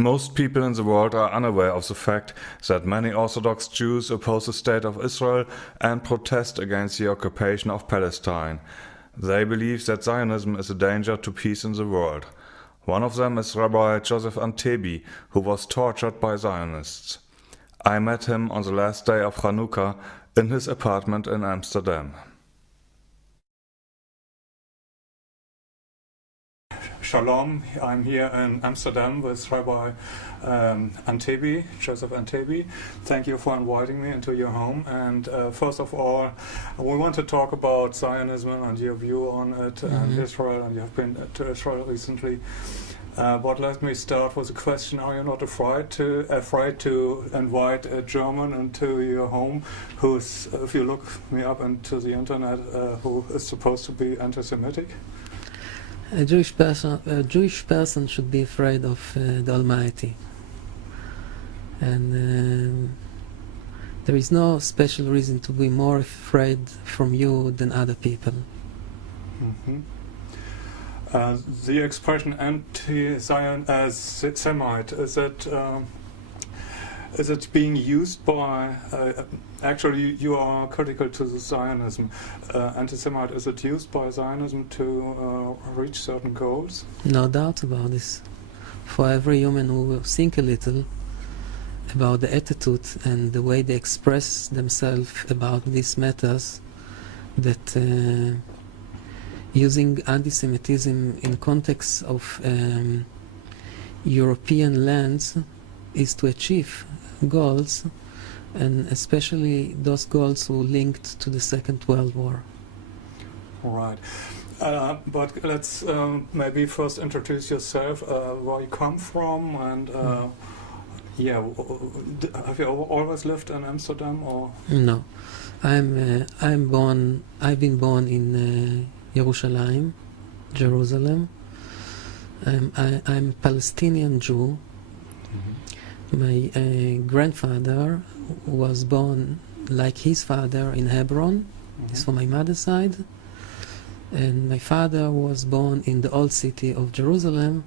Most people in the world are unaware of the fact that many Orthodox Jews oppose the state of Israel and protest against the occupation of Palestine. They believe that Zionism is a danger to peace in the world. One of them is Rabbi Josef Antebi, who was tortured by Zionists. I met him on the last day of Hanukkah in his apartment in Amsterdam. Shalom, I'm here in Amsterdam with Rabbi Antebi, Josef Antebi. Thank you for inviting me into your home. And first of all, we want to talk about Zionism and your view on it and Israel, and you have been to Israel recently. But let me start with a question: are you not afraid to invite a German into your home, who's, if you look me up into the internet, who is supposed to be anti-Semitic? A Jewish person should be afraid of the Almighty, and there is no special reason to be more afraid from you than other people. The expression anti-Semite, is it being used by, actually you are critical to the Zionism, anti-Semite, is it used by Zionism to reach certain goals? No doubt about this. For every human who will think a little about the attitude and the way they express themselves about these matters, that using anti-Semitism in context of European lands is to achieve goals, and especially those goals who linked to the Second World War. Right. But let's maybe first introduce yourself, where you come from, and yeah, have you always lived in Amsterdam, or? No, I've been born in Jerusalem. I'm a Palestinian Jew. My grandfather was born like his father in Hebron. It's from my mother's side. And my father was born in the old city of Jerusalem.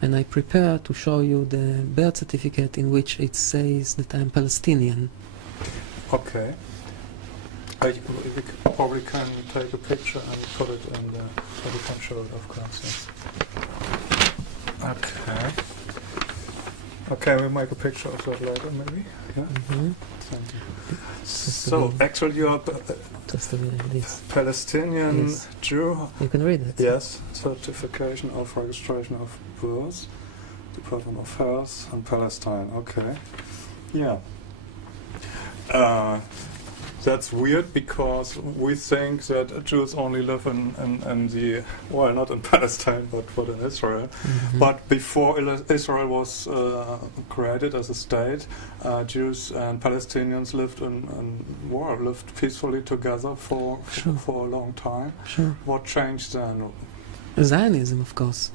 And I prepare to show you the birth certificate in which it says that I'm Palestinian. Okay. We probably can take a picture and put it in the, so we can show it, of course. Yes. Okay. Okay, we'll make a picture of that later, maybe. Yeah. Thank you. So, actually, you are Palestinian Jew. You can read it. Yes. Certification of registration of birth, Department of Health, and Palestine. Okay. Yeah. That's weird, because we think that Jews only live in the, well, not in Palestine, but in Israel. But before Israel was created as a state, Jews and Palestinians lived lived peacefully together for a long time. Sure. What changed then? Zionism, of course.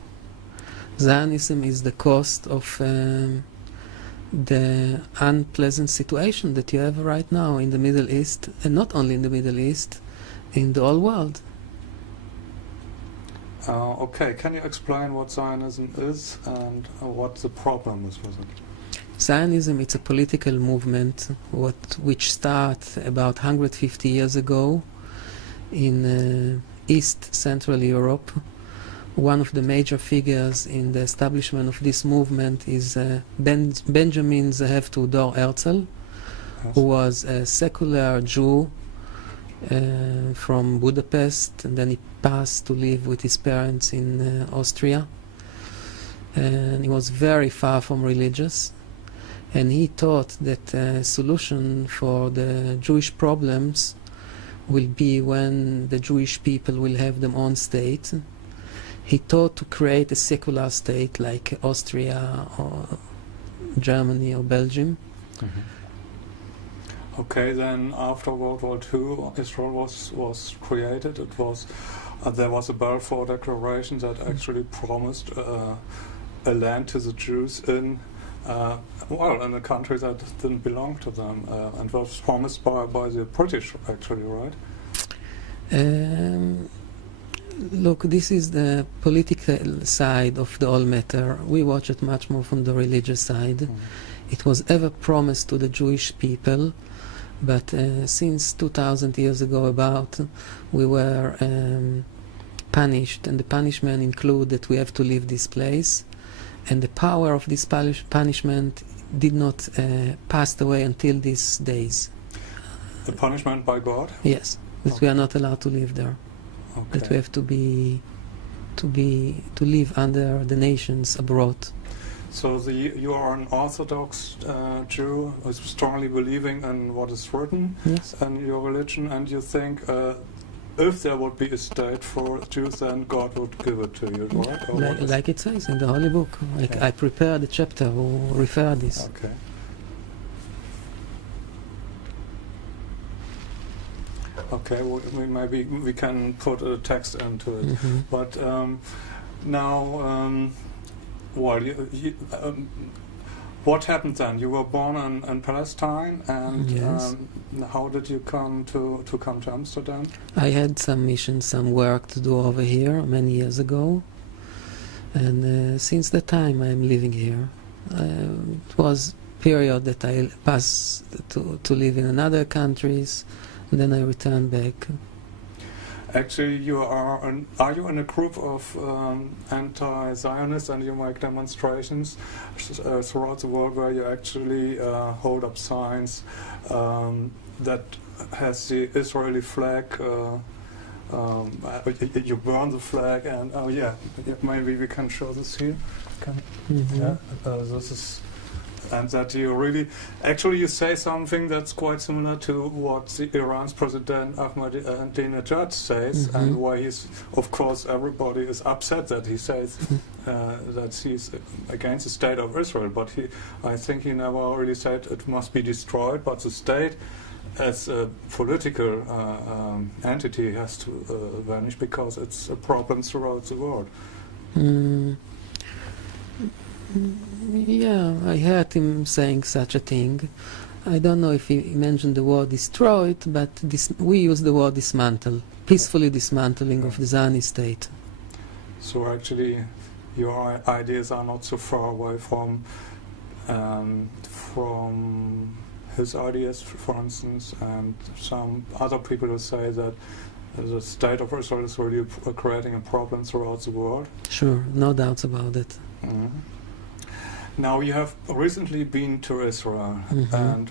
Zionism is the cost of the unpleasant situation that you have right now in the Middle East, and not only in the Middle East, in the whole world. Okay, can you explain what Zionism is and what the problem is with it? Zionism, it's a political movement which started about 150 years ago in East Central Europe. One of the major figures in the establishment of this movement is Benjamin Zehev Tudor Herzl, who was a secular Jew from Budapest, and then he passed to live with his parents in Austria. And he was very far from religious, and he thought that a solution for the Jewish problems will be when the Jewish people will have their own state. He thought to create a secular state like Austria or Germany or Belgium. Okay, then after World War II, Israel was created. It was there was a Balfour Declaration that actually promised a land to the Jews in a country that didn't belong to them, and was promised by the British, actually, right? Look, this is the political side of the whole matter. We watch it much more from the religious side. It was ever promised to the Jewish people, but since 2000 years ago about, we were punished, and the punishment include that we have to leave this place, and the power of this punishment did not pass away until these days. The punishment by God? Yes, that we are not allowed to live there. Okay. That we have to live under the nations abroad. So you are an Orthodox Jew who's strongly believing in what is written Yes. and your religion, and you think if there would be a state for Jews, then God would give it to you, right? Or Like it says in the Holy Book. Yeah. I prepared a chapter who refer this. Okay. Okay, maybe we can put a text into it. Mhm. But now, well, what happened then? You were born in Palestine, and Yes. how did you come to come to Amsterdam? I had some mission, some work to do over here many years ago, and since that time I'm living here. It was period that I passed to live in another countries, and then I returned back. Actually, are you in a group of anti-Zionists, and you make demonstrations throughout the world where you actually hold up signs that has the Israeli flag? You burn the flag, and maybe we can show this here. Mhm. Yeah, this is. And that you really, actually you say something that's quite similar to what Iran's President Ahmadinejad says, and why he's, of course, everybody is upset that he says that he's against the state of Israel, but I think he never really said it must be destroyed, but the state as a political entity has to vanish because it's a problem throughout the world. Yeah, I heard him saying such a thing. I don't know if he mentioned the word destroyed, but we use the word dismantle, peacefully dismantling of the Zionist state. So actually, your ideas are not so far away from his ideas, for instance, and some other people who say that the state of Israel is really creating a problem throughout the world. Sure, no doubts about it. Mm-hmm. Now, you have recently been to Israel, and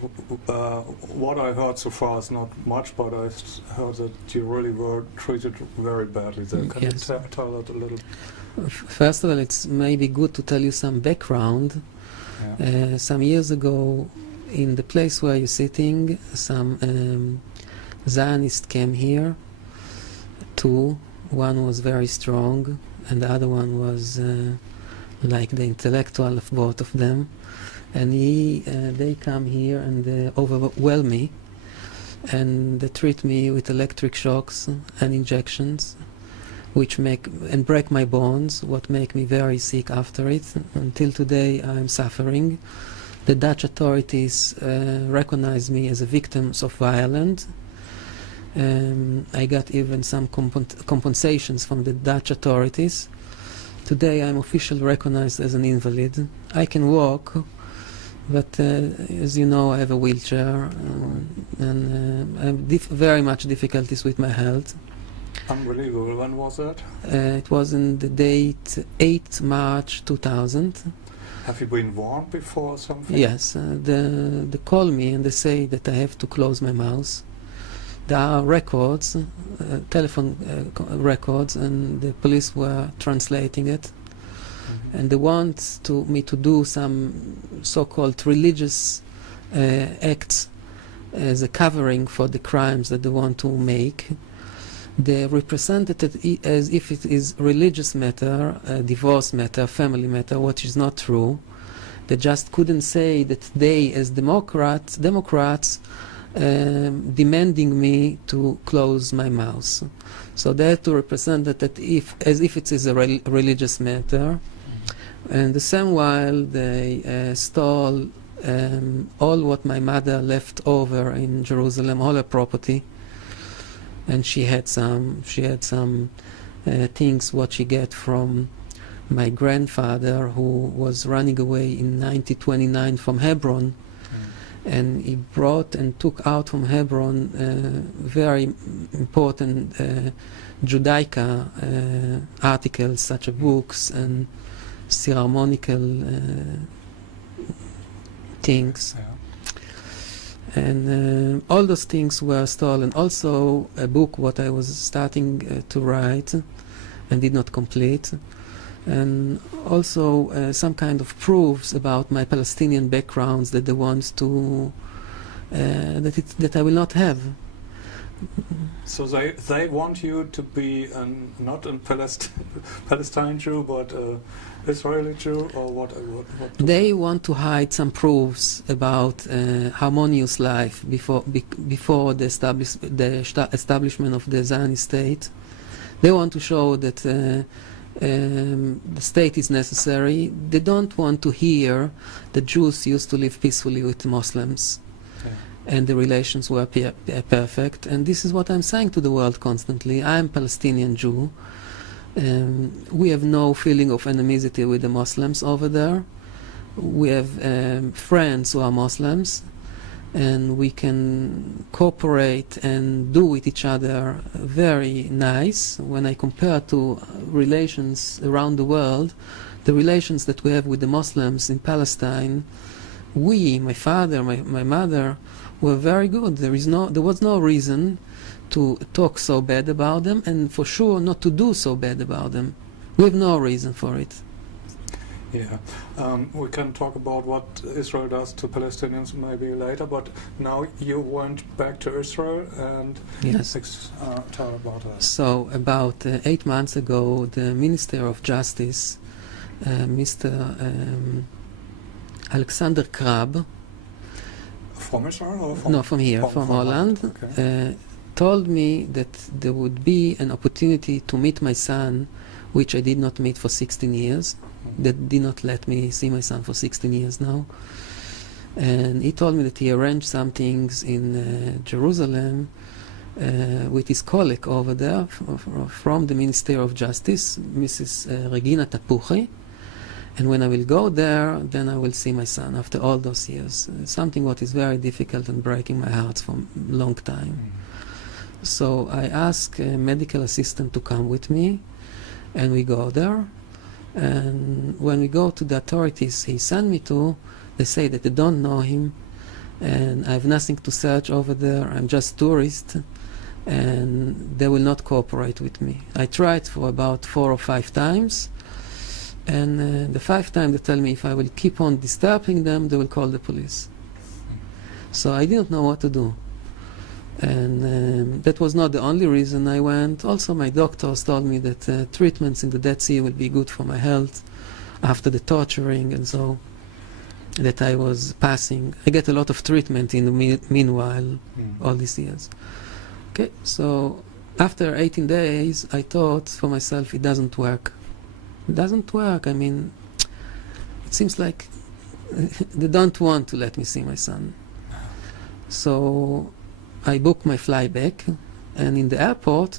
what I heard so far is not much, but I heard that you really were treated very badly there. Can you tell that a little? First of all, it's maybe good to tell you some background. Yeah. Some years ago, in the place where you're sitting, some Zionists came here. Two. One was very strong, and the other one was like the intellectual of both of them, and they come here and overwhelm me, and they treat me with electric shocks and injections, which break my bones, what make me very sick after it. Until today I'm suffering. The Dutch authorities recognize me as a victim of violence. I got even some compensations from the Dutch authorities. Today I'm officially recognized as an invalid. I can walk, but as you know, I have a wheelchair, and I have very much difficulties with my health. Unbelievable. When was that? It was in the date 8 March 2000. Have you been warned before or something? Yes, they call me and they say that I have to close my mouth. There are records, telephone records, and the police were translating it. And they want me to do some so-called religious acts as a covering for the crimes that they want to make. They represented it as if it is religious matter, a divorce matter, family matter, which is not true. They just couldn't say that they, as Democrats, demanding me to close my mouth. So they had to represent that as if it is a religious matter. And the same while they stole all what my mother left over in Jerusalem, all her property. And she had some things what she get from my grandfather, who was running away in 1929 from Hebron, and he brought and took out from Hebron very important Judaica articles, such as books and ceremonial things. And all those things were stolen. Also a book what I was starting to write and did not complete. And also some kind of proofs about my Palestinian backgrounds that they want to that I will not have. So they want you to be not a Palestine Jew, but Israeli Jew, or what they want to hide some proofs about harmonious life before the establishment of the Zionist state. They want to show that the state is necessary. They don't want to hear that Jews used to live peacefully with Muslims, and the relations were perfect. And this is what I'm saying to the world constantly. I'm Palestinian Jew. We have no feeling of animosity with the Muslims over there. We have friends who are Muslims, and we can cooperate and do with each other very nice. When I compare to relations around the world, the relations that we have with the Muslims in Palestine, my father, my mother, were very good. There was no reason to talk so bad about them, and for sure not to do so bad about them. We have no reason for it. Yeah, we can talk about what Israel does to Palestinians maybe later, but now you went back to Israel and yes. Tell about that. So about 8 months ago, the Minister of Justice, Mr. Alexander Krab, from Israel or from? No, from here, from Holland, okay. Told me that there would be an opportunity to meet my son, which I did not meet for 16 years. That did not let me see my son for 16 years now. And he told me that he arranged some things in Jerusalem with his colleague over there from the Ministry of Justice, Mrs. Regina Tapuchi. And when I will go there, then I will see my son after all those years. Something what is very difficult and breaking my heart for a long time. So I asked a medical assistant to come with me, and we go there. And when we go to the authorities he sent me to, they say that they don't know him, and I have nothing to search over there. I'm just tourist, and they will not cooperate with me. I tried for about 4 or 5 times, and the 5th time they tell me if I will keep on disturbing them, they will call the police. So I didn't know what to do. And that was not the only reason I went. Also my doctors told me that treatments in the Dead Sea will be good for my health after the torturing, and so that I was passing. I get a lot of treatment in the meanwhile, all these years. Okay, so after 18 days I thought for myself, it doesn't work. It doesn't work. I mean, it seems like they don't want to let me see my son. So I booked my flight back, and in the airport,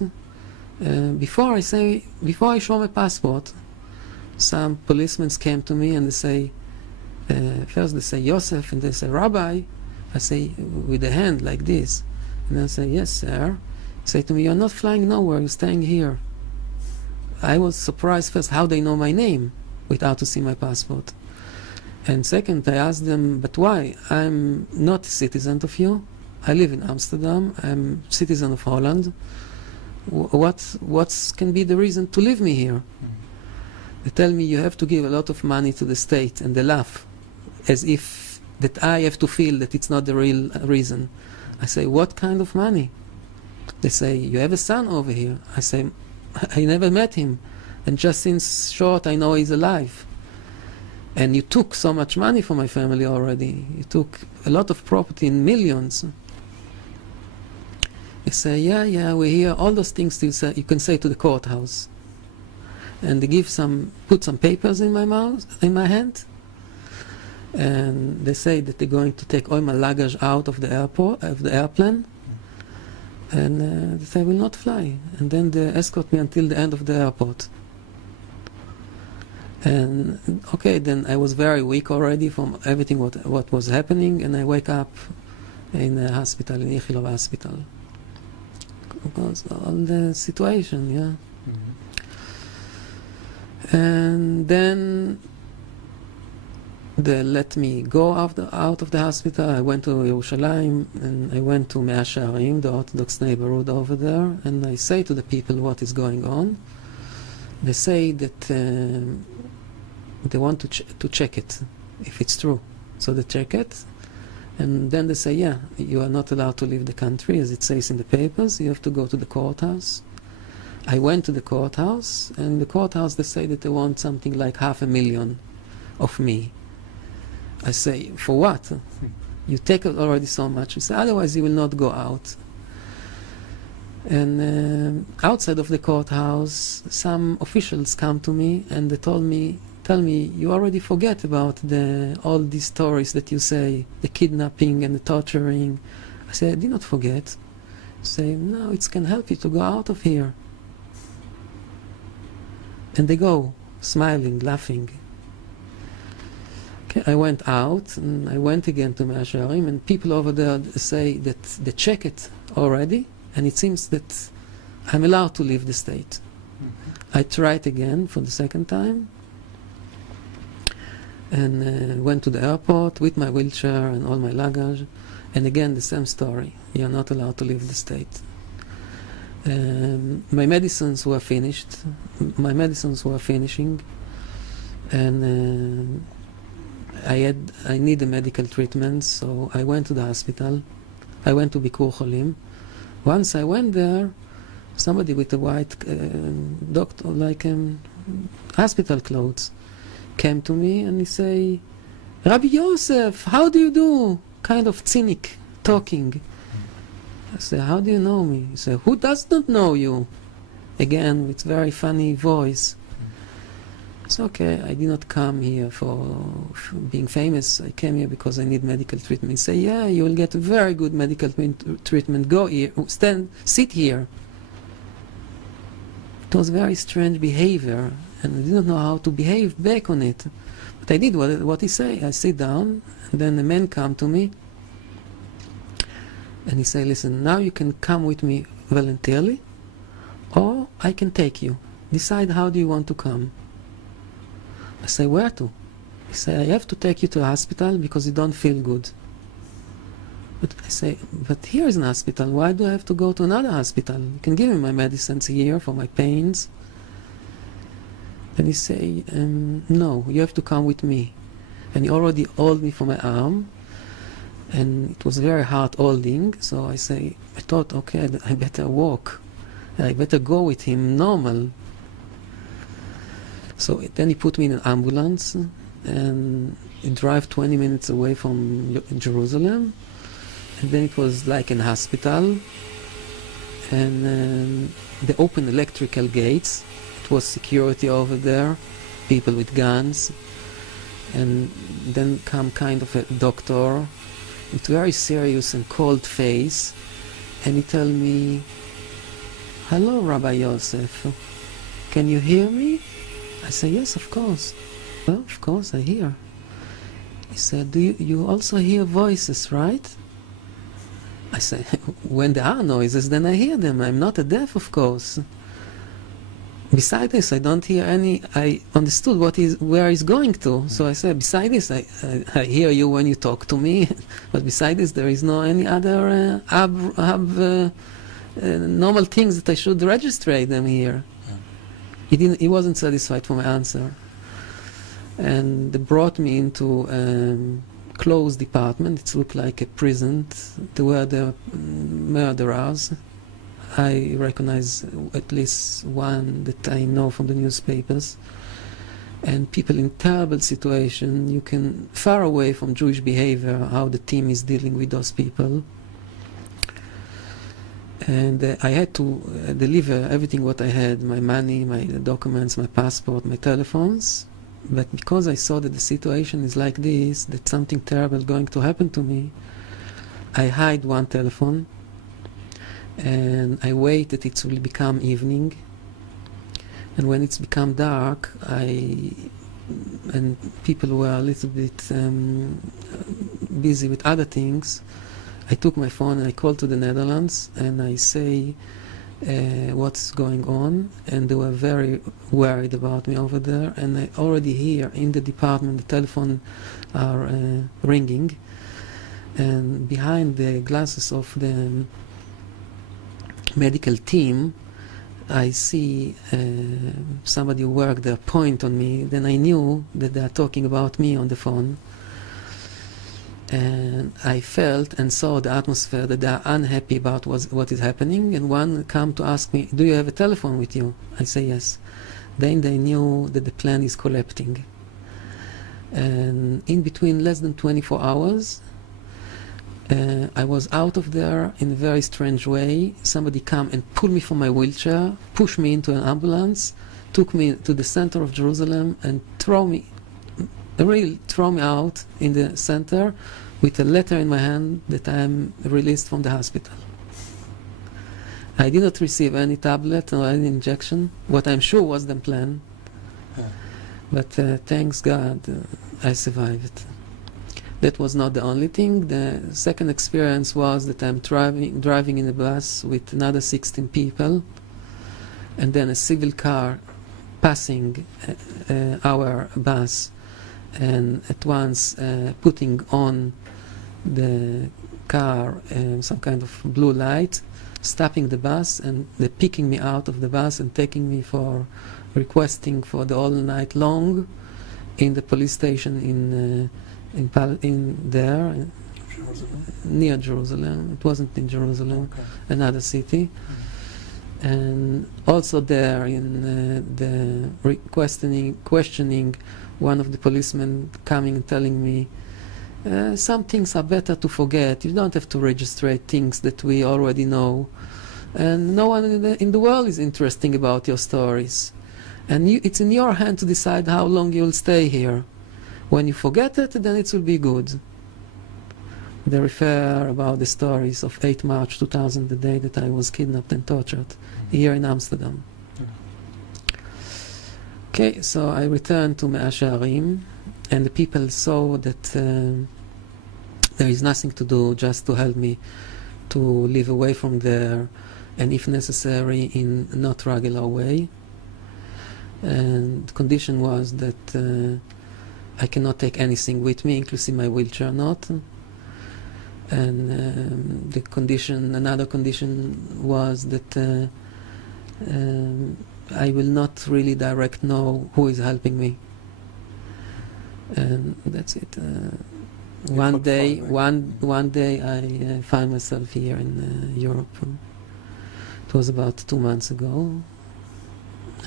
before I show my passport, some policemen came to me and they say, first they say Joseph, and they say Rabbi. I say with the hand like this, and I say yes, sir. They say to me, you're not flying nowhere, you're staying here. I was surprised first how they know my name without to see my passport. And second, I asked them, but why? I'm not a citizen of you. I live in Amsterdam. I'm citizen of Holland. What can be the reason to leave me here? They tell me you have to give a lot of money to the state, and they laugh, as if that I have to feel that it's not the real reason. I say, what kind of money? They say, you have a son over here. I say, I never met him, and just since short I know he's alive. And you took so much money from my family already. You took a lot of property in millions. They say, yeah, we hear all those things you can say to the courthouse. And they put some papers in my hand, and they say that they're going to take all my luggage out of the airplane, and that I will not fly. And then they escort me until the end of the airport. And okay, then I was very weak already from everything what was happening, and I wake up in a hospital, in Ichilov hospital. Because all the situation, yeah. Mm-hmm. And then they let me go out of the hospital. I went to Yerushalayim, and I went to Mea Shearim, the Orthodox neighborhood over there, and I say to the people what is going on. They say that they want to check it, if it's true. So they check it, and then they say, yeah, you are not allowed to leave the country, as it says in the papers. You have to go to the courthouse. I went to the courthouse, and in the courthouse they say that they want something like 500,000 of me. I say, for what? You take already so much. He said, otherwise you will not go out. And outside of the courthouse, some officials come to me and they tell me, you already forget about all these stories that you say, the kidnapping and the torturing. I say, I did not forget. I say, no, it can help you to go out of here. And they go, smiling, laughing. Okay, I went out, and I went again to Mea Shearim, and people over there say that they check it already, and it seems that I'm allowed to leave the state. Mm-hmm. I tried again for the second time, and went to the airport with my wheelchair and all my luggage, and again the same story. You're not allowed to leave the state. My medicines were finished. My medicines were finishing, and I need a medical treatment, so I went to the hospital. I went to Bikur Cholim. Once I went there, somebody with a white doctor, like hospital clothes, came to me and he say, Rabbi Josef, how do you do? Kind of cynic, talking. I said, how do you know me? He said, who does not know you? Again, with very funny voice. It's okay, I did not come here for being famous. I came here because I need medical treatment. He said, yeah, you will get a very good medical treatment. Go here, sit here. It was very strange behavior, and I did not know how to behave back on it. But I did what he said. I sit down, and then a man come to me, and he said, listen, now you can come with me voluntarily, or I can take you. Decide how do you want to come. I say, where to? He said, I have to take you to a hospital because you don't feel good. But I say, but here is an hospital. Why do I have to go to another hospital? You can give me my medicines here for my pains. Then he say, no, you have to come with me. And he already held me for my arm. And it was very hard holding. So I thought, okay, I better walk. I better go with him normal. So then he put me in an ambulance, and it drove 20 minutes away from Jerusalem, and then it was like an hospital, and they opened electrical gates. It was security over there, people with guns, and then come kind of a doctor with very serious and cold face, and he told me, hello, Rabbi Josef, can you hear me? I said, yes, of course. Well, of course, I hear. He said, do you also hear voices, right? I said, when there are noises, then I hear them. I'm not a deaf, of course. Besides this, I don't hear any. I understood where he's going to. So I said, besides this, I hear you when you talk to me. But besides this, there is no any other normal things that I should register them here. He wasn't satisfied with my answer, and they brought me into a closed department. It looked like a prison. There were the murderers. I recognize at least one that I know from the newspapers, and people in terrible situation. You can far away from Jewish behavior, how the team is dealing with those people. And I had to deliver everything what I had, my money, my documents, my passport, my telephones. But because I saw that the situation is like this, that something terrible is going to happen to me, I hid one telephone, and I wait that it will become evening. And when it's become dark, and people were a little bit busy with other things, I took my phone and I called to the Netherlands and I say what's going on, and they were very worried about me over there. And I already hear in the department the telephone are ringing, and behind the glasses of the medical team I see somebody who worked there point on me. Then I knew that they are talking about me on the phone. And I felt and saw the atmosphere that they are unhappy about what is happening. And one come to ask me, do you have a telephone with you? I say yes. Then they knew that the plan is collapsing. And in between less than 24 hours, I was out of there in a very strange way. Somebody come and pulled me from my wheelchair, pushed me into an ambulance, took me to the center of Jerusalem and throw me out in the center with a letter in my hand that I am released from the hospital. I did not receive any tablet or any injection. What I'm sure was the plan. But thanks God, I survived. That was not the only thing. The second experience was that I'm driving in a bus with another 16 people, and then a civil car passing our bus, and at once putting on the car some kind of blue light, stopping the bus, and they picking me out of the bus and taking me for requesting for the all night long in the police station in near Jerusalem. It wasn't in Jerusalem, Okay. another city. And also there in the questioning, one of the policemen coming and telling me, some things are better to forget. You don't have to register things that we already know. And no one in the world is interested about your stories. And it's in your hand to decide how long you'll stay here. When you forget it, then it will be good. They refer about the stories of 8 March 2000, the day that I was kidnapped and tortured, here in Amsterdam. Okay, so I returned to Mea Shearim, and the people saw that there is nothing to do, just to help me to live away from there, and if necessary, in not regular way. And the condition was that I cannot take anything with me, including my wheelchair not. And another condition was that I will not really direct know who is helping me. And that's it. One day I find myself here in Europe. It was about 2 months ago.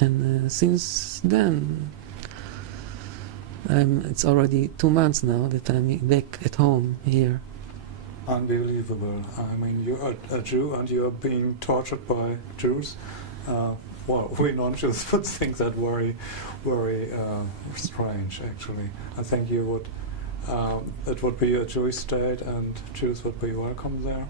And since then, it's already 2 months now that I'm back at home here. Unbelievable. I mean, you're a Jew and you're being tortured by Jews. Well, we non-Jews would think that very, very strange, actually. I think it would be a Jewish state and Jews would be welcome there.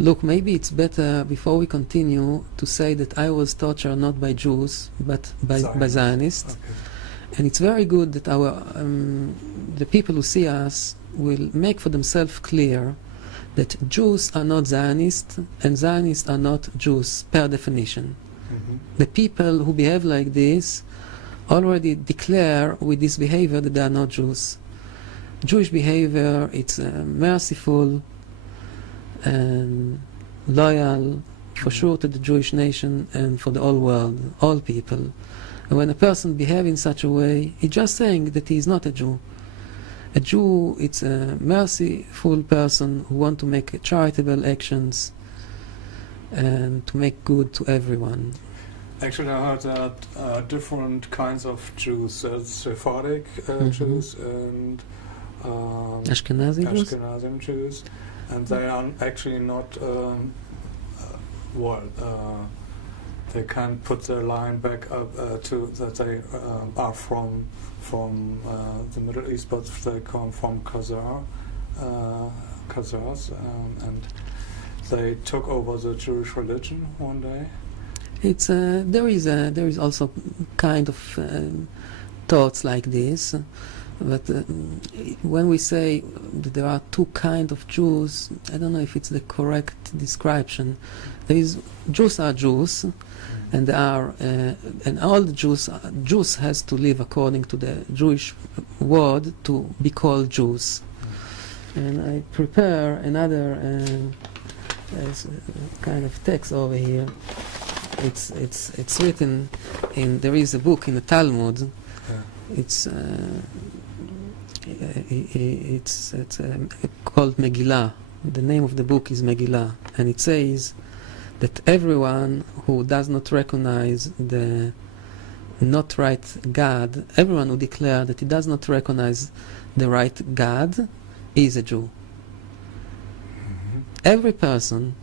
Look, maybe it's better, before we continue, to say that I was tortured not by Jews, but by Zionists. Okay. And it's very good that the people who see us will make for themselves clear that Jews are not Zionists and Zionists are not Jews, per definition. Mm-hmm. The people who behave like this already declare with this behavior that they are not Jews. Jewish behavior, it's merciful and loyal, for sure, to the Jewish nation and for the whole world, all people. And when a person behaves in such a way, he's just saying that he is not a Jew. A Jew, it's a merciful person who wants to make charitable actions and to make good to everyone. Actually, I heard that different kinds of Jews, Sephardic Jews and Ashkenazim Jews, and they are actually not, they can't put their line back up to that they are from the Middle East, but they come from Khazars, and they took over the Jewish religion one day? It's there is also kind of thoughts like this, but when we say that there are two kind of Jews, I don't know if it's the correct description. Jews are Jews, and they are and all the Jews has to live according to the Jewish word to be called Jews. And I prepare another kind of text over here. It's written in, there is a book in the Talmud. Yeah. It's called Megillah. The name of the book is Megillah, and it says that everyone who does not recognize the not right God, everyone who declares that he does not recognize the right God, is a Jew. Mm-hmm. Every person,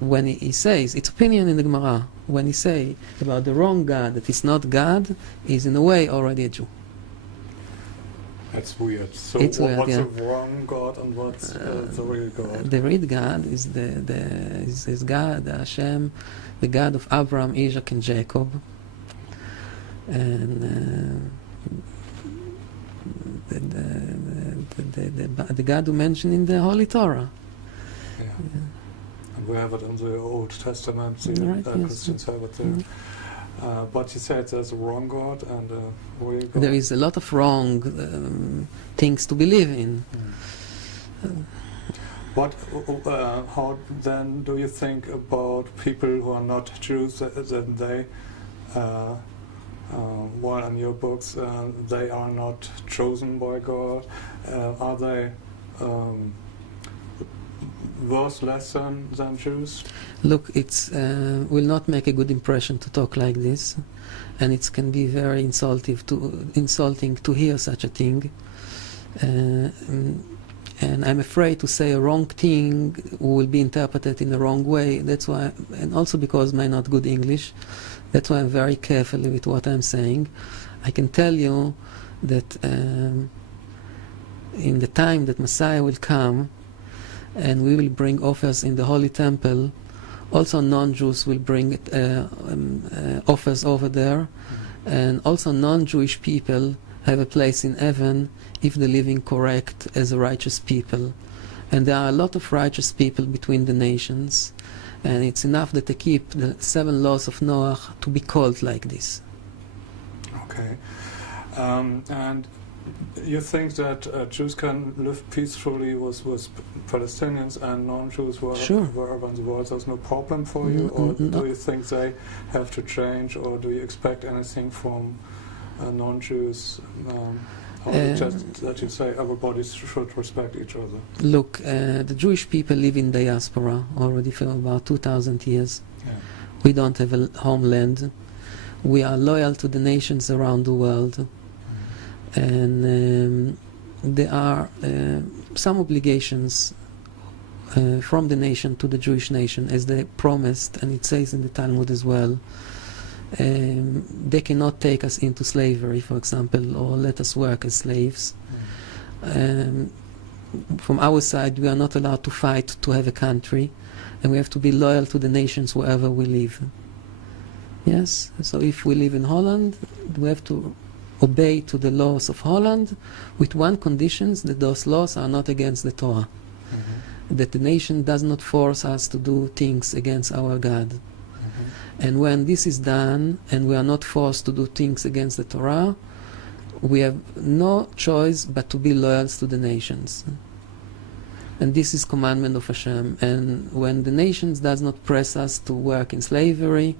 when he says, it's opinion in the Gemara, when he say about the wrong God that is not God, is in a way already a Jew. That's weird. So It's weird, what's yeah. the wrong God and what's the real God? The real God is is God, the Hashem, the God of Abraham, Isaac, and Jacob, and the God who mentioned in the Holy Torah. Yeah. And we have it in the Old Testament. The Right, yes. Christians have it there. But you said there's a wrong God and a real God. There is a lot of wrong things to believe in. What? How then do you think about people who are not Jews? That they, while in your books, they are not chosen by God. Are they worse than Jews? Look, it's will not make a good impression to talk like this, and it can be very insulting to hear such a thing. And I'm afraid to say a wrong thing will be interpreted in the wrong way. That's why, and also because I'm not good English, that's why I'm very careful with what I'm saying. I can tell you that in the time that Messiah will come, and we will bring offers in the Holy Temple, also non-Jews will bring offers over there, and also non-Jewish people have a place in heaven if they're living correct as a righteous people. And there are a lot of righteous people between the nations, and it's enough that they keep the 7 laws of Noah to be called like this. Okay. And you think that Jews can live peacefully with Palestinians and non-Jews wherever in the world? There's no problem for you? Or do you think they have to change, or do you expect anything from non-Jews? Just that you say everybody should respect each other. Look, the Jewish people live in diaspora already for about 2,000 years. Yeah. We don't have a homeland. We are loyal to the nations around the world. And there are some obligations from the nation to the Jewish nation, as they promised, and it says in the Talmud as well. They cannot take us into slavery, for example, or let us work as slaves. From our side, we are not allowed to fight to have a country, and we have to be loyal to the nations wherever we live. Yes, so if we live in Holland, we have to obey to the laws of Holland, with one condition, that those laws are not against the Torah. That the nation does not force us to do things against our God. And when this is done, and we are not forced to do things against the Torah, we have no choice but to be loyal to the nations. And this is commandment of Hashem. And when the nations does not press us to work in slavery,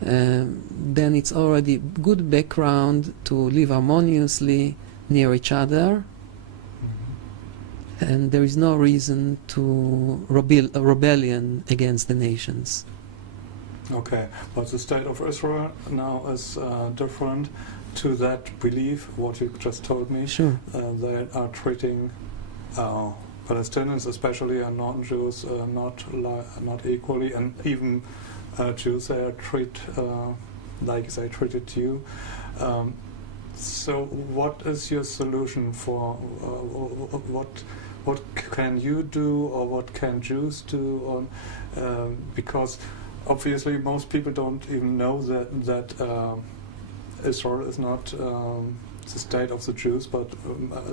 then it's already good background to live harmoniously near each other. And there is no reason to rebellion against the nations. Okay, but the state of Israel now is different to that belief, what you just told me. Sure. They are treating Palestinians, especially, and non-Jews, not equally, and even Jews they are treat like they treated you. So, what is your solution for what can you do, or what can Jews do on, because obviously most people don't even know that Israel is not the state of the Jews, but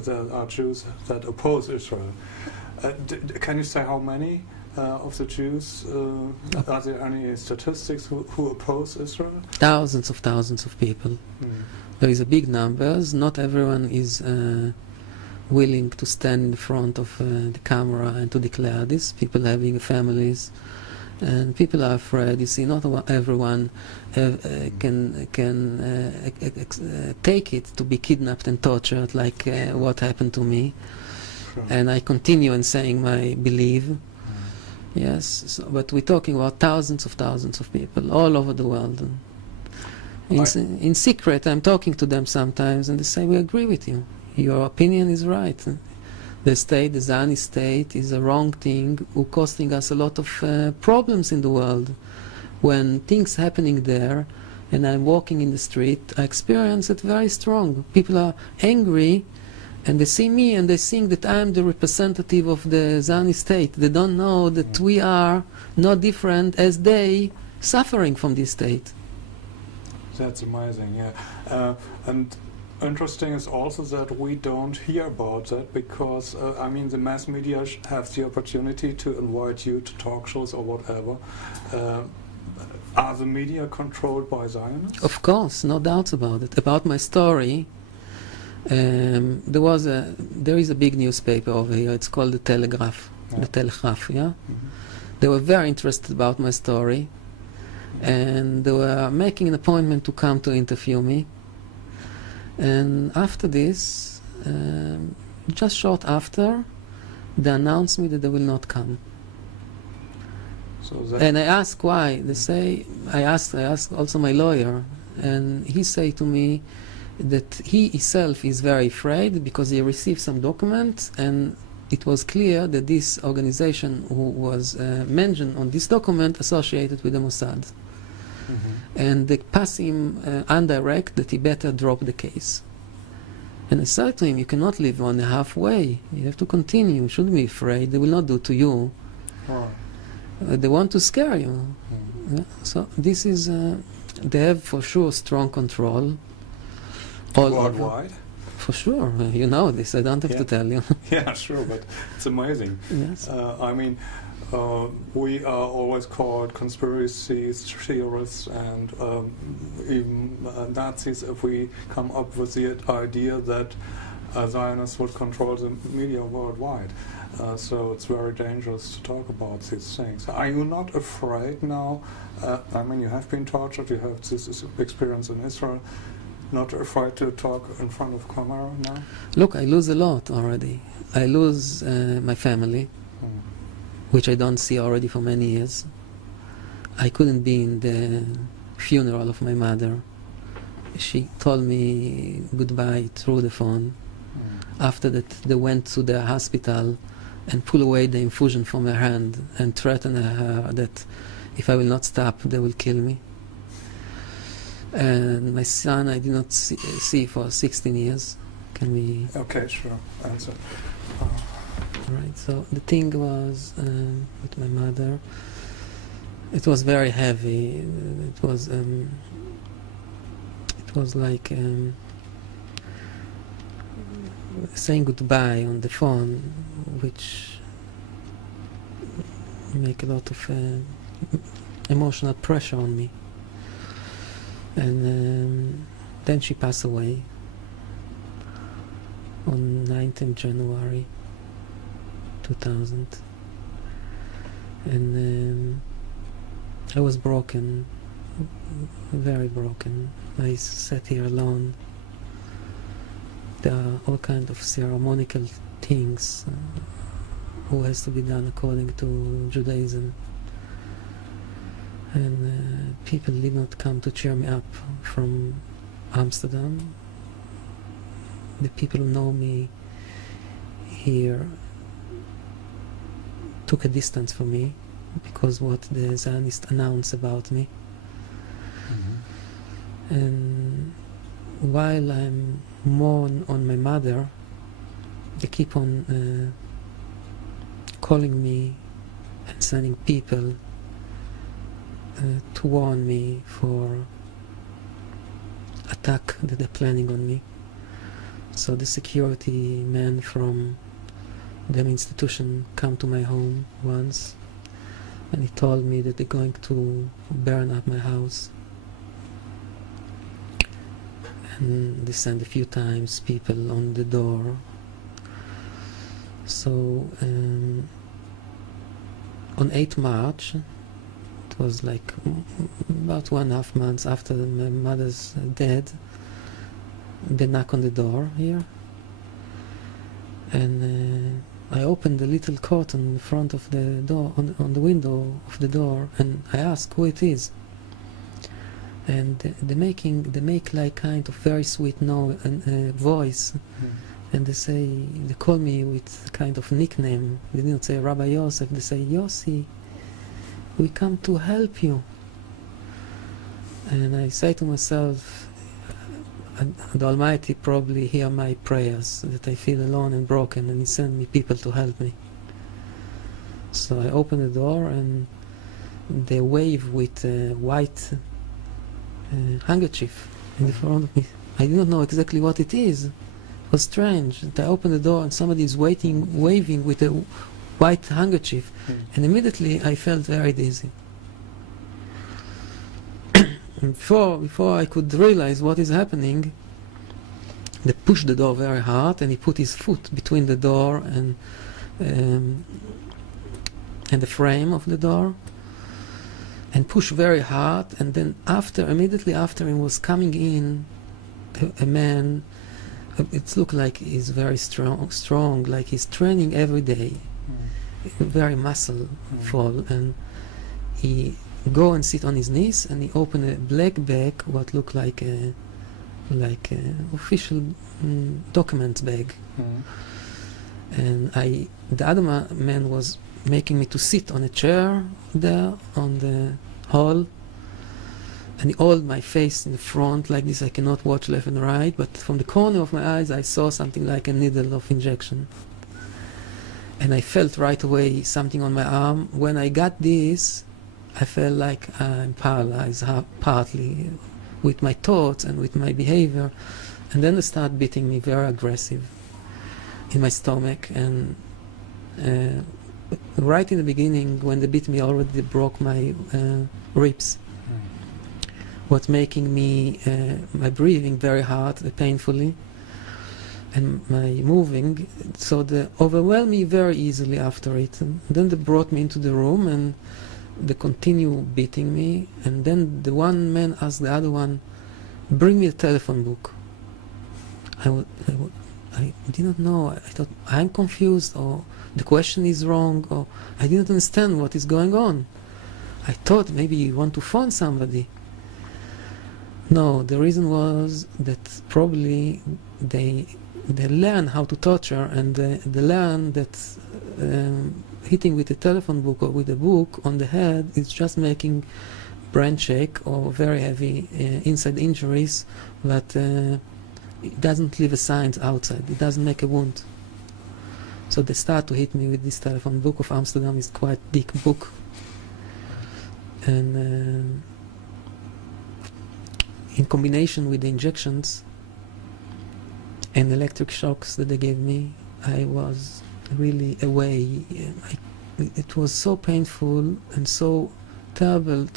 there are Jews that oppose Israel. Can you say how many of the Jews, are there any statistics who oppose Israel? Thousands of people. There is a big numbers. Not everyone is willing to stand in front of the camera and to declare this. People having families, and people are afraid. You see, not everyone can take it to be kidnapped and tortured, like what happened to me. Sure. And I continue in saying my belief. Yes, so, but we're talking about thousands of people all over the world. In secret, I'm talking to them sometimes, and they say, we agree with you. Your opinion is right. The state, the Zionist state, is a wrong thing, costing us a lot of problems in the world. When things happening there, and I'm walking in the street, I experience it very strong. People are angry, and they see me, and they think that I'm the representative of the Zionist state. They don't know that we are not different as they suffering from this state. That's amazing, yeah. And interesting is also that we don't hear about that because, I mean, the mass media have the opportunity to invite you to talk shows or whatever. Are the media controlled by Zionists? Of course, no doubts about it. About my story, there is a big newspaper over here. It's called the Telegraph. Yeah. The Telegraph, yeah. Mm-hmm. They were very interested about my story, and they were making an appointment to come to interview me. And after this, just short after, they announced me that they will not come. So that And I asked why. They say, I asked also my lawyer, and he said to me that he himself is very afraid because he received some documents, and it was clear that this organization who was mentioned on this document associated with the Mossad. And they pass him indirect that he better drop the case. And I said to him, you cannot live on the halfway. You have to continue. You shouldn't be afraid. They will not do to you. Right. They want to scare you. Yeah? So this is, they have for sure strong control. All Worldwide? over. For sure. You know this. I don't have to tell you. Yeah, sure, but it's amazing. Yes. I mean, we are always called conspiracy theorists and even Nazis if we come up with the idea that Zionists would control the media worldwide. So it's very dangerous to talk about these things. Are you not afraid now? I mean, you have been tortured, you have this experience in Israel. Not afraid to talk in front of camera now? Look, I lose a lot already. I lose my family, which I don't see already for many years. I couldn't be in the funeral of my mother. She told me goodbye through the phone. After that, they went to the hospital and pulled away the infusion from her hand and threatened her that if I will not stop, they will kill me. And my son I did not see for 16 years. Can we... Okay, sure. Answer. Right, so the thing was with my mother, it was very heavy. It was like saying goodbye on the phone, which make a lot of emotional pressure on me. And then she passed away on 19th January 2000. And I was broken, very broken. I sat here alone. There are all kinds of ceremonial things who has to be done according to Judaism. And people did not come to cheer me up from Amsterdam. The people who know me here took a distance from me because what the Zionists announced about me. And while I'm more on my mother, they keep on calling me and sending people to warn me for attack that they're planning on me. So the security man from the institution come to my home once, and he told me that they're going to burn up my house. And they sent a few times people on the door. So on 8th March, it was like about 1.5 months after my mother's death, they knock on the door here, and I opened the little curtain in front of the door, on the window of the door, and I asked who it is. And they make like kind of very sweet voice, and they call me with kind of nickname. They didn't say Rabbi Josef, they say Yossi, we come to help you. And I say to myself, the Almighty probably hear my prayers, that I feel alone and broken, and He sent me people to help me. So I open the door, and they wave with a white handkerchief in the front of me. I did not know exactly what it is. It was strange. I opened the door, and somebody is waving with a white handkerchief, and immediately I felt very dizzy. Before I could realize what is happening, they pushed the door very hard, and he put his foot between the door and the frame of the door, and pushed very hard. And then immediately after him was coming in a man. It looked like he's very strong, like he's training every day, very muscleful, and he go and sit on his knees, and he opened a black bag, what looked like a official documents bag. And the other man was making me to sit on a chair there on the hall, and he held my face in the front like this. I cannot watch left and right, but from the corner of my eyes I saw something like a needle of injection, and I felt right away something on my arm. When I got this, I felt like I'm paralyzed partly with my thoughts and with my behavior, and then they start beating me very aggressive in my stomach. And right in the beginning, when they beat me, already they broke my ribs, what making me my breathing very hard, painfully, and my moving. So they overwhelmed me very easily after it. And then they brought me into the room, and they continue beating me. And then the one man asked the other one, bring me a telephone book. I did not know. I thought, I'm confused, or the question is wrong, or I didn't understand what is going on. I thought maybe you want to phone somebody. No, the reason was that probably they learn how to torture, and they learn that hitting with a telephone book or with a book on the head is just making brain shake or very heavy inside injuries, but it doesn't leave a sign outside. It doesn't make a wound. So they start to hit me with this telephone book of Amsterdam. Is quite big book, and in combination with the injections and electric shocks that they gave me, I was really away. It was so painful and so terrible.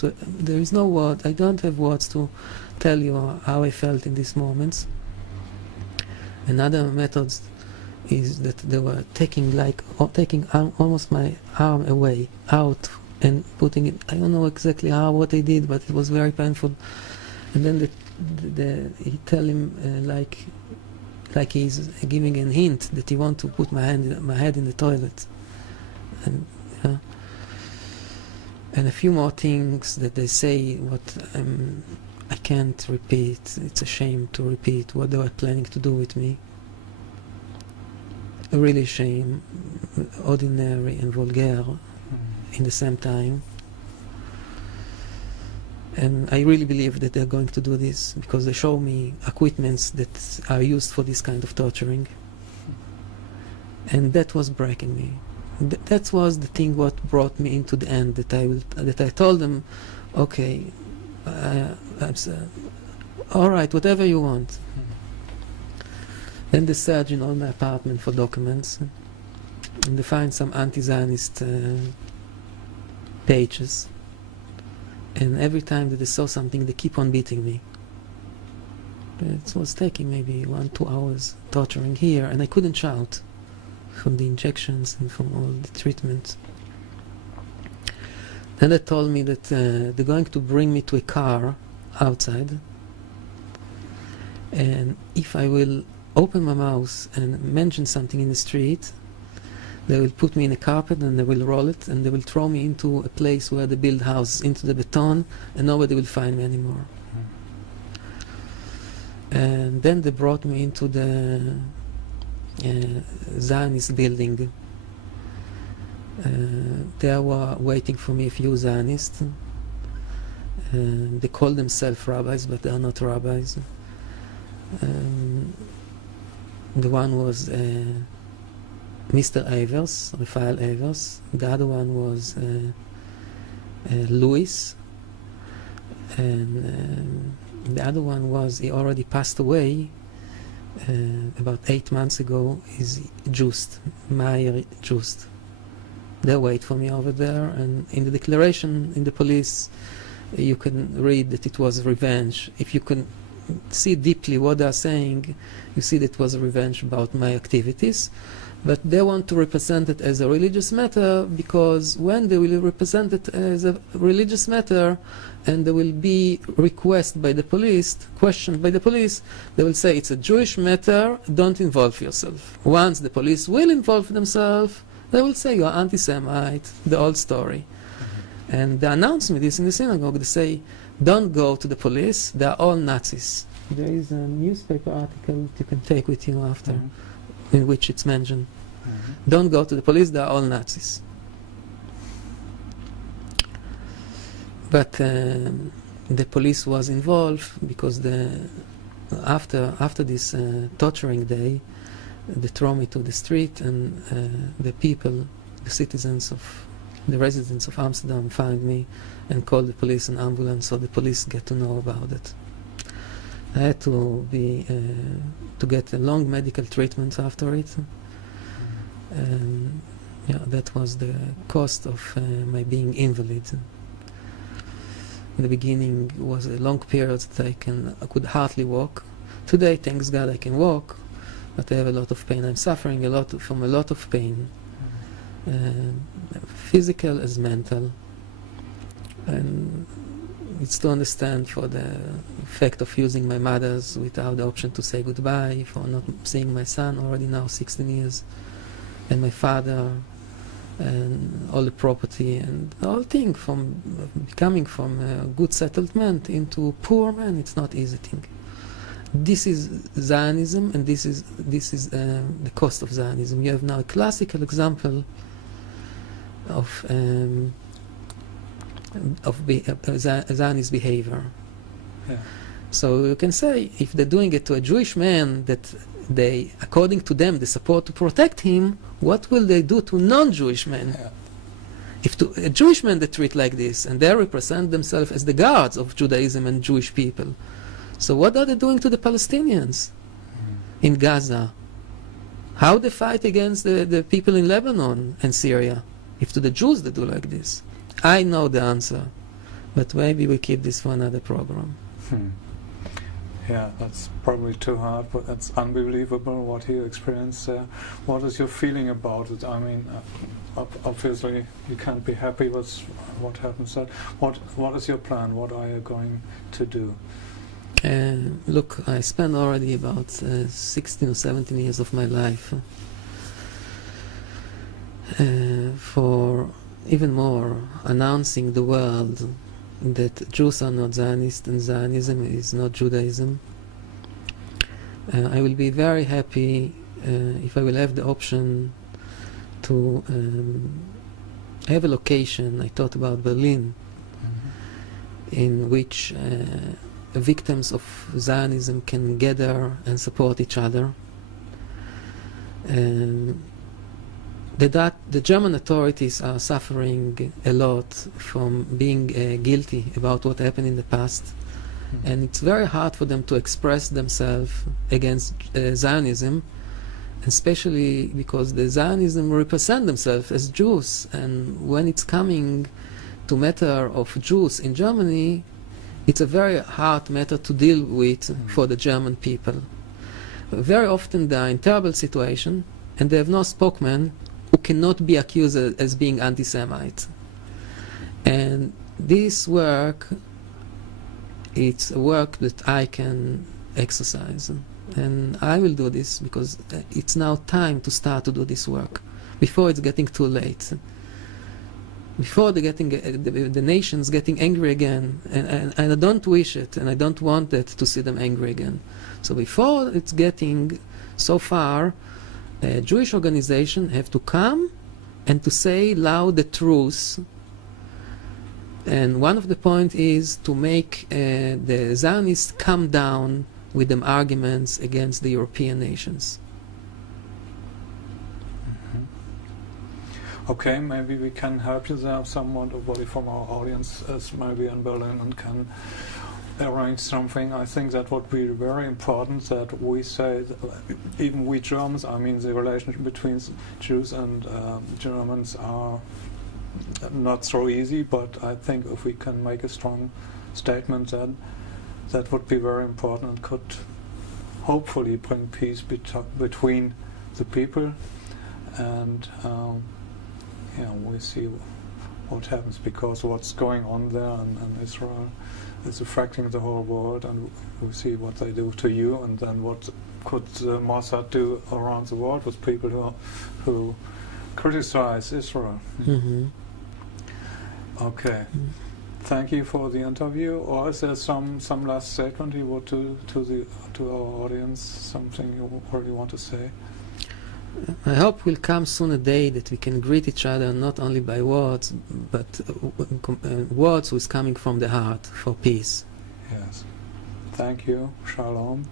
There is no word. I don't have words to tell you how I felt in these moments. Another method is that they were taking almost my arm away, out, and putting it. I don't know exactly what they did, but it was very painful. And then he tell him like he's giving a hint that he want to put my head in the toilet, and a few more things that they say what I can't repeat. It's a shame to repeat what they were planning to do with me. A really shame, ordinary and vulgar in the same time. And I really believe that they're going to do this because they show me equipments that are used for this kind of torturing. And that was breaking me. that was the thing what brought me into the end, that I told them, okay, all right, whatever you want. Then they search in all my apartment for documents, and they find some anti-Zionist pages. And every time that they saw something, they keep on beating me. It was taking maybe 1-2 hours torturing here, and I couldn't shout from the injections and from all the treatment. Then they told me that they're going to bring me to a car outside, and if I will open my mouth and mention something in the street, they will put me in a carpet and they will roll it, and they will throw me into a place where they build houses, into the beton, and nobody will find me anymore. And then they brought me into the Zionist building. There were waiting for me a few Zionists. They call themselves rabbis, but they are not rabbis. The one was Mr. Avers, Raphael Avers. The other one was Louis. And the other one was, he already passed away about 8 months ago, is Just, Meyer Just. They wait for me over there, and in the declaration in the police you can read that it was revenge. If you can see deeply what they are saying, you see that it was a revenge about my activities. But they want to represent it as a religious matter, because when they will represent it as a religious matter and there will be request by the police, questioned by the police, they will say it's a Jewish matter, don't involve yourself. Once the police will involve themselves, they will say you're anti-Semite, the old story. And they announce me this in the synagogue. They say, don't go to the police, they are all Nazis. There is a newspaper article that you can take with you after, in which it's mentioned. Don't go to the police, they are all Nazis. But the police was involved because after this torturing day, they throw me to the street, and the people, the citizens of the residents of Amsterdam find me and call the police and ambulance, so the police get to know about it. I had to get a long medical treatment after it. Yeah, that was the cost of my being invalid. In the beginning, it was a long period that I could hardly walk. Today, thanks God, I can walk, but I have a lot of pain. I'm suffering from a lot of pain, physical as mental. And it's to understand for the fact of using my mother's without the option to say goodbye, for not seeing my son already now 16 years, and my father, and all the property, and the whole thing, from becoming from a good settlement into poor man. It's not easy thing. This is Zionism, and this is the cost of Zionism. You have now a classical example of Zionist behavior. Yeah. So you can say, if they're doing it to a Jewish man that they, according to them, they support to protect him, what will they do to non-Jewish men? Yeah. If to a Jewish man they treat like this, and they represent themselves as the guards of Judaism and Jewish people, so what are they doing to the Palestinians in Gaza? How they fight against the people in Lebanon and Syria? If to the Jews they do like this? I know the answer, but maybe we keep this for another program. Yeah, that's probably too hard, but that's unbelievable what you experienced there. What is your feeling about it? I mean, obviously you can't be happy with what happens there. What is your plan? What are you going to do? Look, I spent already about 16 or 17 years of my life for even more announcing the world that Jews are not Zionists and Zionism is not Judaism. I will be very happy if I will have the option to have a location. I thought about Berlin, in which victims of Zionism can gather and support each other. the German authorities are suffering a lot from being guilty about what happened in the past, and it's very hard for them to express themselves against Zionism, especially because the Zionism represent themselves as Jews, and when it's coming to matter of Jews in Germany, it's a very hard matter to deal with for the German people. Very often they are in terrible situation, and they have no spokesman who cannot be accused as being anti-Semite. And this work, it's a work that I can exercise. And I will do this because it's now time to start to do this work, before it's getting too late. Before the nation's getting angry again, and I don't wish it, and I don't want it to see them angry again. So before it's getting so far, Jewish organizations have to come and to say loud the truth. And one of the points is to make the Zionists come down with them arguments against the European nations. Okay, maybe we can help you there. Someone, somebody from our audience is maybe in Berlin and can arrange something. I think that would be very important that we say, that even we Germans, I mean the relationship between Jews and Germans are not so easy, but I think if we can make a strong statement, then that would be very important and could hopefully bring peace between the people, and we see what happens, because what's going on there in Israel is affecting the whole world, and we see what they do to you, and then what could the Mossad do around the world with people who criticize Israel. Mm-hmm. Okay. Thank you for the interview. Or is there some last statement you would do to our audience? Something you already want to say? I hope will come soon a day that we can greet each other not only by words, but words which coming from the heart for peace. Yes. Thank you. Shalom.